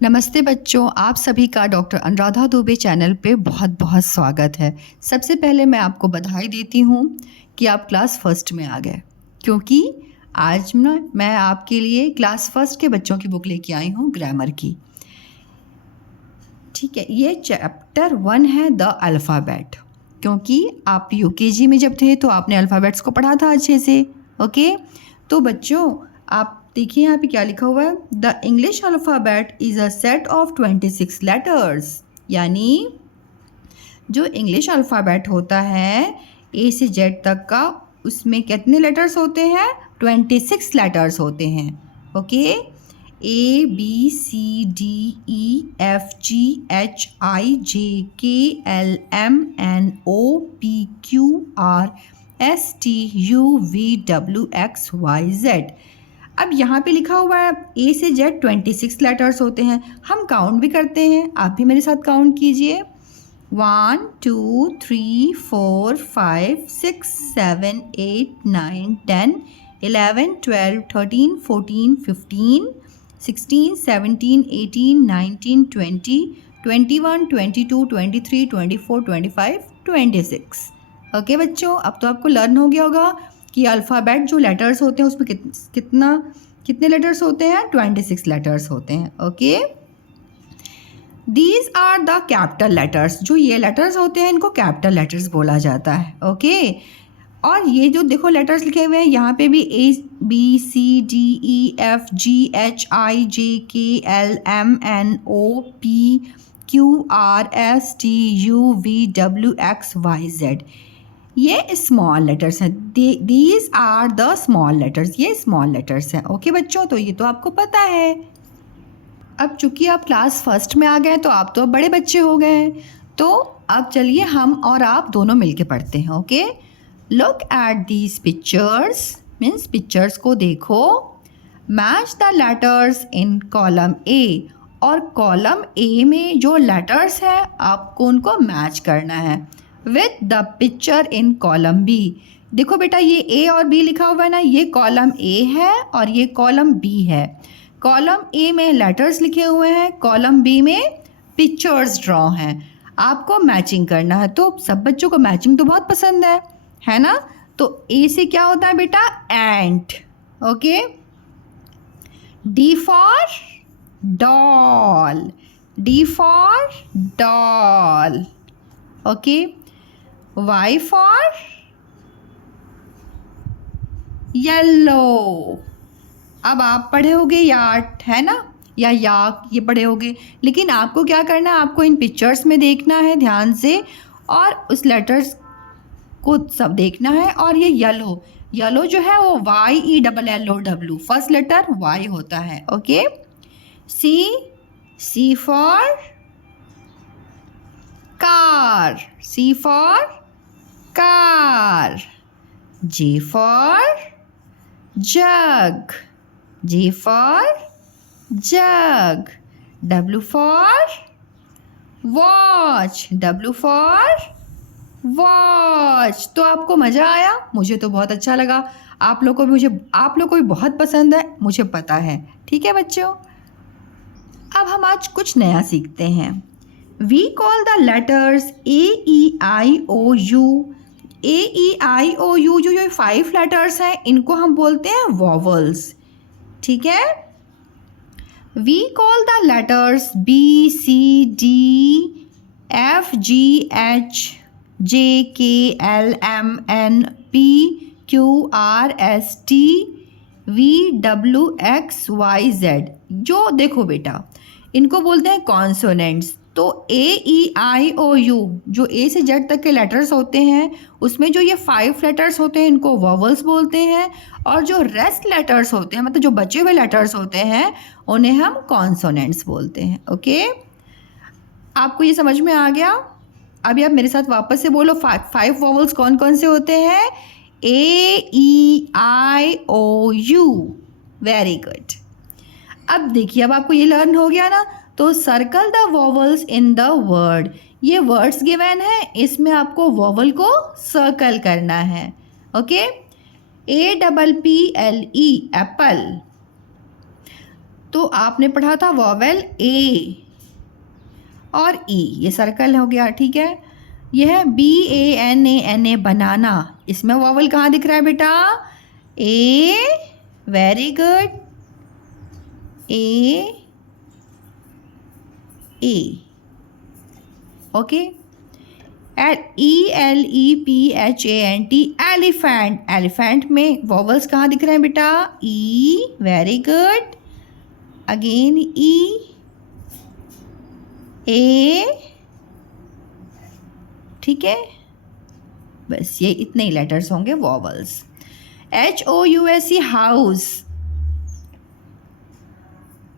नमस्ते बच्चों, आप सभी का डॉक्टर अनुराधा दुबे चैनल पे बहुत बहुत स्वागत है। सबसे पहले मैं आपको बधाई देती हूँ कि आप क्लास फर्स्ट में आ गए, क्योंकि आज ना मैं आपके लिए क्लास फर्स्ट के बच्चों की बुक लेके आई हूँ ग्रामर की। ठीक है, ये चैप्टर 1 है द अल्फ़ाबेट, क्योंकि आप यूकेजी में जब थे तो आपने अल्फ़ाबेट्स को पढ़ा था अच्छे से। ओके, तो बच्चों आप देखिए यहाँ पे क्या लिखा हुआ है। The English alphabet is a set of 26 letters, यानी जो इंग्लिश अल्फ़ाबेट होता है ए से जेड तक का, उसमें कितने लेटर्स होते हैं? 26 लेटर्स होते हैं। Okay, A B C D E F G H I J K L M N O P Q R S T U V W X Y Z. अब यहाँ पे लिखा हुआ है ए से जेड 26 लेटर्स होते हैं। हम काउंट भी करते हैं, आप भी मेरे साथ काउंट कीजिए। 1 2 3 4 5 6 7 8 9 10 11 12 13 14 15 16 17 18 19 20 21 22 23 24 25 26। ओके बच्चों, अब तो आपको लर्न हो गया होगा कि अल्फ़ाबेट जो लेटर्स होते हैं उसमें कितने लेटर्स होते हैं? 26 लेटर्स होते हैं। Okay, these are the capital letters. जो ये लेटर्स होते हैं इनको कैपिटल लेटर्स बोला जाता है। ओके, और ये जो देखो लेटर्स लिखे हुए हैं यहाँ पे भी A B C D E F G H I J K L M N O P Q R S T U V W X Y Z, ये स्मॉल लेटर्स हैं। These are the small letters, ये small letters हैं। Okay बच्चों, तो ये तो आपको पता है। अब चूंकि आप क्लास फर्स्ट में आ गए तो आप तो अब बड़े बच्चे हो गए हैं, तो अब चलिए हम और आप दोनों मिलके पढ़ते हैं। Okay, look at these pictures, means pictures को देखो। Match the letters in column A, और कॉलम ए में जो लेटर्स हैं आपको उनको मैच करना है with the picture in column B. देखो बेटा, ये ए और बी लिखा हुआ है ना, ये कॉलम ए है और ये कॉलम बी है। कॉलम ए में लेटर्स लिखे हुए हैं, कॉलम बी में पिक्चर्स ड्रॉ हैं। आपको मैचिंग करना है, तो सब बच्चों को मैचिंग तो बहुत पसंद है ना। तो ए से क्या होता है बेटा? Ant. Okay, D for doll, D for doll. Okay, Y for yellow. अब आप पढ़े होगे यार्ट, है ना, या याक, ये पढ़े होगे। लेकिन आपको क्या करना है, आपको इन पिक्चर्स में देखना है ध्यान से, और उस लेटर्स को सब देखना है। और ये येलो, येलो जो है वो Y E double L O W, first letter Y होता है। Okay, C, C for car, C for car. J for jug, J for jug. W for watch, W for watch। तो आपको मज़ा आया? मुझे तो बहुत अच्छा लगा। आप लोग को भी बहुत पसंद है, मुझे पता है। ठीक है बच्चों, अब हम आज कुछ नया सीखते हैं। We call the letters A, E, I, O, U। A, E, I, O, U जो ये 5 लेटर्स हैं इनको हम बोलते हैं वॉवल्स। ठीक है, we call the letters B C D F G H J K L M N P Q R S T V W X Y Z. जो देखो बेटा, इनको बोलते हैं कॉन्सोनेंट्स। तो ए ई आई ओ यू जो ए से जेड तक के लेटर्स होते हैं, उसमें जो ये 5 लेटर्स होते हैं इनको वॉवल्स बोलते हैं, और जो रेस्ट लेटर्स होते हैं, मतलब जो बचे हुए लेटर्स होते हैं, उन्हें हम कॉन्सोनेंट्स बोलते हैं। ओके, आपको ये समझ में आ गया? अभी आप मेरे साथ वापस से बोलो, 5 वॉवल्स कौन कौन से होते हैं? ए ई आई ओ यू। Very good. अब देखिए, अब आपको ये लर्न हो गया ना, तो circle the vowels in the word. ये वर्ड्स गिवन है, इसमें आपको वॉवल को सर्कल करना है। Okay, A double P L E, Apple. तो आपने पढ़ा था वॉवेल ए और ई, ये सर्कल हो गया, ठीक है। यह BANANA बनाना, इसमें वॉवेल कहाँ दिख रहा है बेटा? A, very good, A, okay. ELEPHANT elephant, elephant में वॉवल्स कहाँ दिख रहे हैं बेटा? E, very good, again E, A, ठीक है। बस ये इतने ही लेटर्स होंगे वॉवल्स। HOUSE हाउस,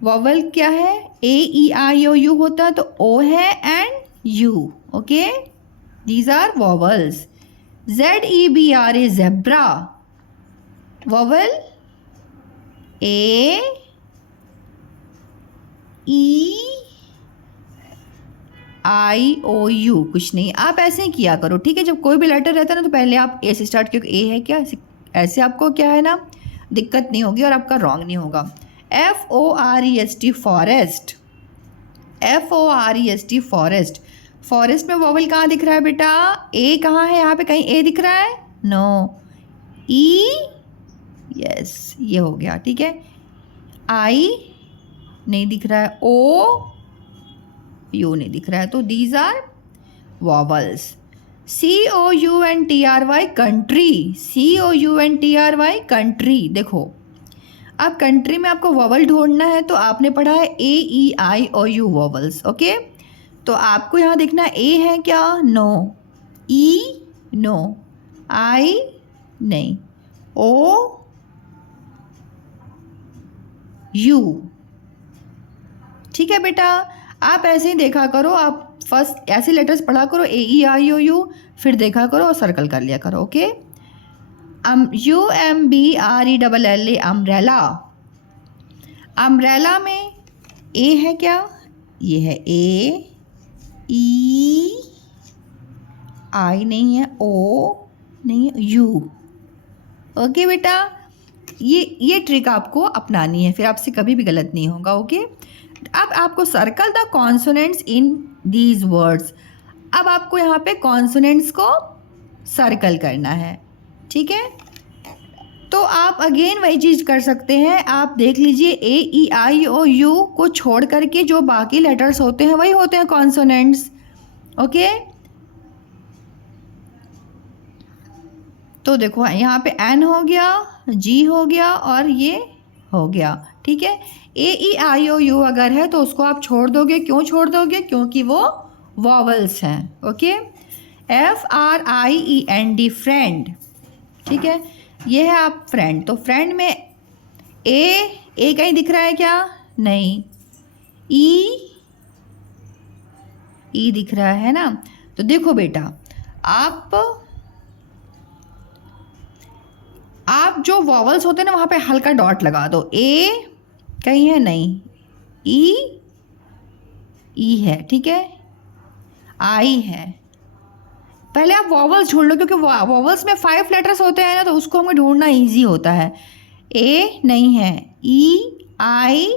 वॉवल क्या है? AEIOU होता है तो O है and U, okay, these are vowels. ZEBRA zebra, vowel A, EIOU, कुछ नहीं, आप ऐसे ही किया करो, ठीक है। जब कोई भी लेटर रहता है ना तो पहले आप ए से स्टार्ट, क्योंकि ए है क्या, ऐसे आपको क्या है ना, दिक्कत नहीं होगी और आपका रॉन्ग नहीं होगा। FOREST forest, FOREST forest, forest में वॉवल कहाँ दिख रहा है बेटा? ए कहाँ है? यहाँ पे कहीं ए दिख रहा है? नो, ई, यस, ये हो गया, ठीक है। आई नहीं दिख रहा है, ओ, यू नहीं दिख रहा है, तो these are vowels. COUNTRY country, COUNTRY country, देखो अब कंट्री में आपको वॉवल ढूंढना है तो आपने पढ़ा है AEIOU वॉवल्स, ओके। तो आपको यहाँ देखना ए है क्या? नो, ई, नो, आई नहीं, ओ, यू, ठीक है बेटा। आप ऐसे ही देखा करो, आप फर्स्ट ऐसे लेटर्स पढ़ा करो AEIOU, फिर देखा करो और सर्कल कर लिया करो, ओके। UMBRELLA अम्ब्रेला, अम्ब्रेला में ए है क्या? ये है ए, ई, आई नहीं है, ओ नहीं है, यू, ओके बेटा। ये ट्रिक आपको अपनानी है, फिर आपसे कभी भी गलत नहीं होगा, ओके। अब आपको circle the consonants in these words, अब आपको यहाँ पे कॉन्सोनेंट्स को सर्कल करना है, ठीक है। तो आप अगेन वही चीज़ कर सकते हैं, आप देख लीजिए AEIOU को छोड़ करके जो बाकी लेटर्स होते हैं वही होते हैं कॉन्सोनेंट्स, ओके। तो देखो यहाँ पे N हो गया, G हो गया और ये हो गया, ठीक है। AEIOU अगर है तो उसको आप छोड़ दोगे, क्यों छोड़ दोगे? क्योंकि वो वॉवल्स हैं, ओके। FRIEND फ्रेंड, ठीक है, ये है आप फ्रेंड, तो फ्रेंड में ए कहीं दिख रहा है क्या? नहीं, ई दिख रहा है ना। तो देखो बेटा, आप जो वॉवल्स होते हैं ना वहाँ पे हल्का डॉट लगा दो। ए कहीं है? नहीं, ई है, ठीक है, आई है। पहले आप वॉवल्स ढूंढ लो, क्योंकि वॉवल्स में 5 लेटर्स होते हैं ना, तो उसको हमें ढूंढना इजी होता है। ए नहीं है, ई, आई,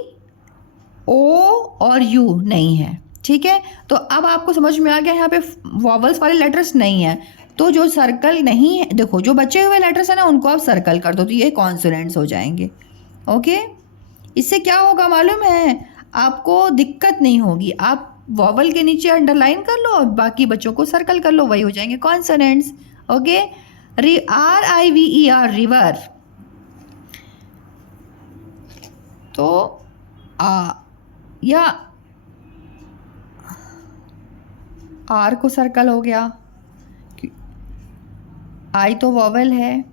ओ और यू नहीं है, ठीक है। तो अब आपको समझ में आ गया यहाँ पे वॉवल्स वाले लेटर्स नहीं है, तो जो सर्कल नहीं है, देखो जो बचे हुए लेटर्स हैं ना उनको आप सर्कल कर दो, तो ये कॉन्सोनेंट्स हो जाएंगे, ओके। इससे क्या होगा मालूम है? आपको दिक्कत नहीं होगी, आप वॉवल के नीचे अंडरलाइन कर लो और बाकी बच्चों को सर्कल कर लो, वही हो जाएंगे कॉन्सोनेंट्स, ओके। RIVER रिवर, तो या आर को सर्कल हो गया, आई तो वॉवल है,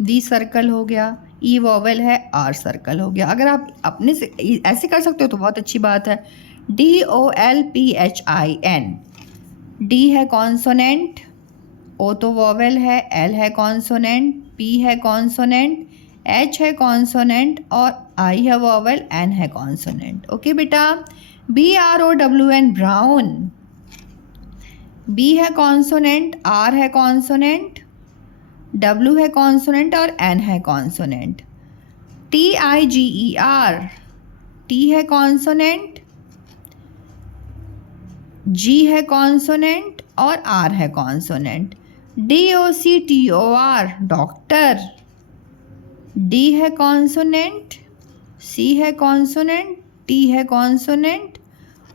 डी सर्कल हो गया, ई वॉवल है, आर सर्कल हो गया। अगर आप अपने से ऐसे कर सकते हो तो बहुत अच्छी बात है। DOLPHIN, डी है कॉन्सोनेंट, ओ तो वॉवल है, एल है कॉन्सोनेंट, पी है कॉन्सोनेंट, एच है कॉन्सोनेंट और आई है वॉवल, एन है कॉन्सोनेंट, ओके बेटा। BROWN ब्राउन, बी है कॉन्सोनेंट, आर है कॉन्सोनेंट, डब्ल्यू है कॉन्सोनेंट और एन है कॉन्सोनेंट। TIGER, टी है कॉन्सोनेंट, जी है कॉन्सोनेंट और आर है कॉन्सोनेंट। DOCTOR डॉक्टर, डी है कॉन्सोनेंट, सी है कॉन्सोनेंट, टी है कॉन्सोनेंट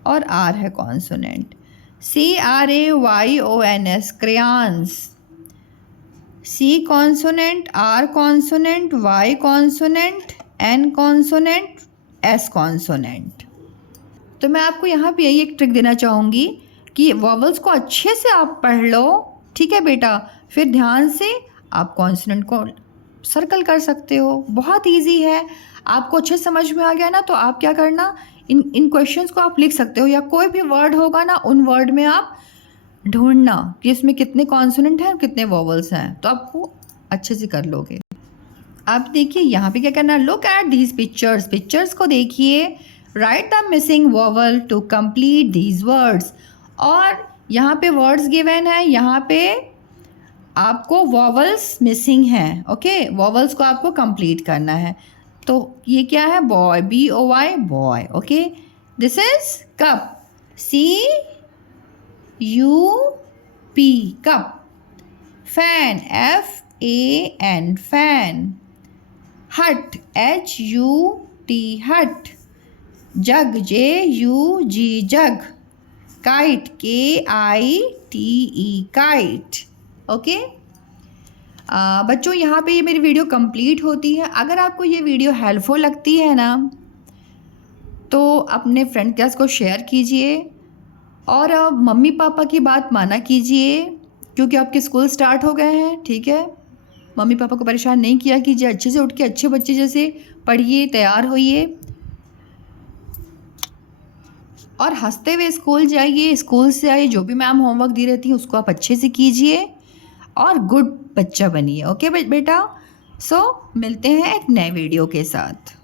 और आर है consonant. CRAYONS crayons, C consonant, R consonant, Y consonant, N consonant, S consonant. तो मैं आपको यहाँ पे यही एक ट्रिक देना चाहूँगी कि वॉवल्स को अच्छे से आप पढ़ लो, ठीक है बेटा, फिर ध्यान से आप कॉन्सोनेंट को सर्कल कर सकते हो। बहुत इजी है, आपको अच्छे समझ में आ गया ना, तो आप क्या करना, इन क्वेश्चंस को आप लिख सकते हो, या कोई भी वर्ड होगा ना उन वर्ड में आप ढूंढना कि इसमें कितने कॉन्सोनेंट हैं और कितने वॉवल्स हैं, तो आपको अच्छे से कर लोगे। आप देखिए यहाँ पे क्या करना, look at these pictures, pictures को देखिए, write the missing vowel to complete these words. और यहाँ पे वर्ड्स गिवन है, यहाँ पे आपको वॉवल्स मिसिंग हैं, ओके, वॉवल्स को आपको कंप्लीट करना है। तो ये क्या है, boy, BOY boy, okay. This is cup, CUP cup. Fan, FAN fan. Hut, HUT hut. Jug, JUG jug. Kite, KITE kite, okay. बच्चों यहाँ पे ये मेरी वीडियो कंप्लीट होती है। अगर आपको ये वीडियो हेल्पफुल लगती है ना, तो अपने फ्रेंड क्लास को शेयर कीजिए और मम्मी पापा की बात माना कीजिए, क्योंकि आपके स्कूल स्टार्ट हो गए हैं, ठीक है। मम्मी पापा को परेशान नहीं किया कीजिए, अच्छे से उठ के अच्छे बच्चे जैसे पढ़िए, तैयार होइए और हंसते हुए स्कूल जाइए। स्कूल से आइए, जो भी मैम होमवर्क दी रहती है उसको आप अच्छे से कीजिए और गुड बच्चा बनिए, ओके बेटा। सो मिलते हैं एक नए वीडियो के साथ।